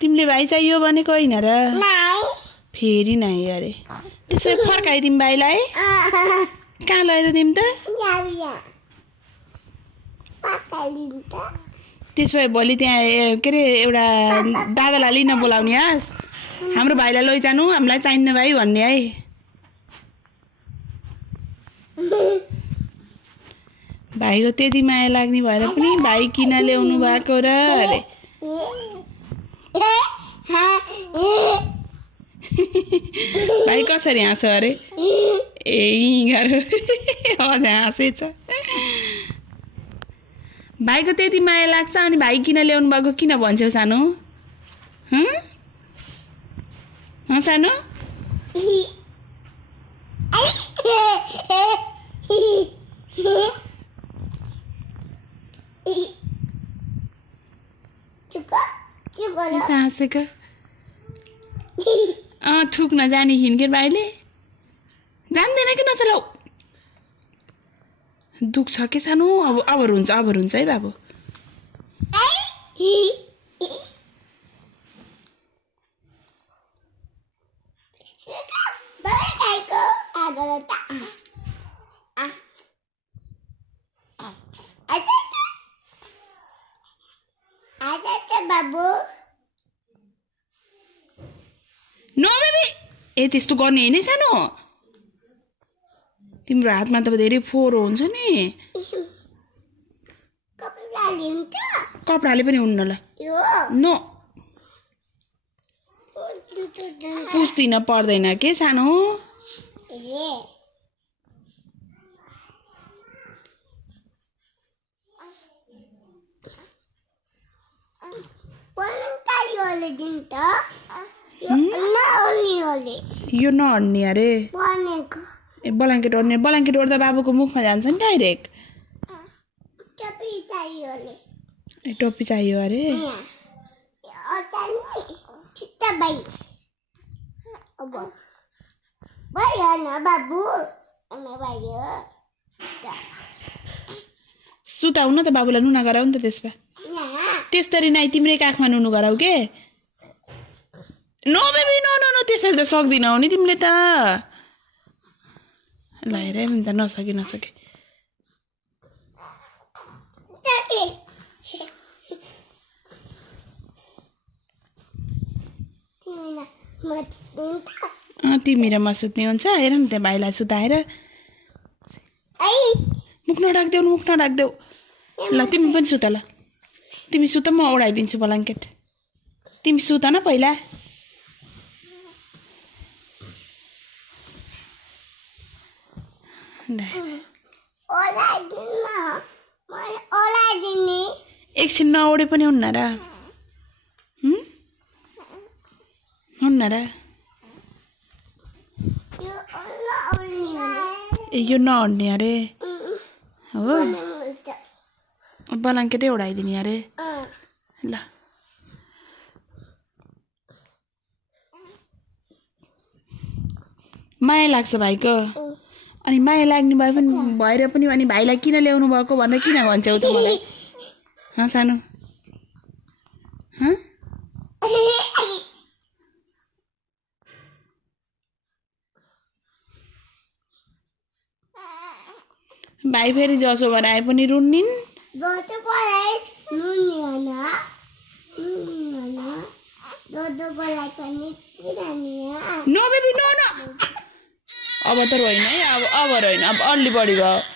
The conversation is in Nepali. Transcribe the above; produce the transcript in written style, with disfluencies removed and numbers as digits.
तिमीले भाइ चाहियो भनेको होइन र फेरि नै अरे त्यसो फर्काइदिउँ भाइलाई कहाँ लगेर दिउँ त त्यसो भए भोलि त्यहाँ के अरे एउटा दादालाई लिन बोलाउने हस् हाम्रो भाइलाई लैजानु हामीलाई चाहिन्न भाइ भन्ने है भाइको त्यति माया लाग्ने भएर पनि भाइ किन ल्याउनु भएको र अरे भाइ कसरी हाँस अरे ए गाह्रो अझ हाँसेछ भाइको त्यति माया लाग्छ अनि भाइ किन ल्याउनु भएको किन भन्छौ सानो सानो हाँसेको थुक्न जाने हिँड्के भाइले जान्दैन कि नचलाउ दुख्छ के सानो अब हुन्छ है बाबु नो बेबी ए त्यस्तो गर्ने होइन सानो तिम्रो हातमा त धेरै फोहोर हुन्छ नि कपडाले पनि हुन्न ल नो पुस्दिन पर्दैन के सानो यो नहर्ने अरे ए ब्ल्याङ्केट ओढ्दा बाबुको मुखमा जान्छ नि डाइरेक्ट ए टोपी चाहियो अरे सुताउ न त बाबुलाई नुना गराउ नि त त्यसमा त्यसरी नै तिम्रै काखमा नुनु गराउ के no baby no no no त्यसरी त सक्दिनौ नि तिमीले त ल हेर नि त नसके तिमी र म सुत्ने हुन्छ हेर नि त्यहाँ भाइलाई सुताएर मुख नराख्देऊ ल तिमी पनि सुत ल तिमी सुत म ओढाइदिन्छु ब्ल्याङ्केट तिमी सुत न पहिला एकछिन नओढे पनि हुन्न र यो नअड्ने अरे हो ब्ल्याङ्केटै ओढाइदिने अरे ल माया लाग्छ भाइको अनि माया लाग्ने भएर पनि अनि भाइलाई किन ल्याउनु भएको भनेर किन भन्छौ त मलाई सानो भाइ फेरि जसो गराए पनि रुन्निन् नो बेबी नो अब त रोइन है अब रोइन अब अलि बढी भयो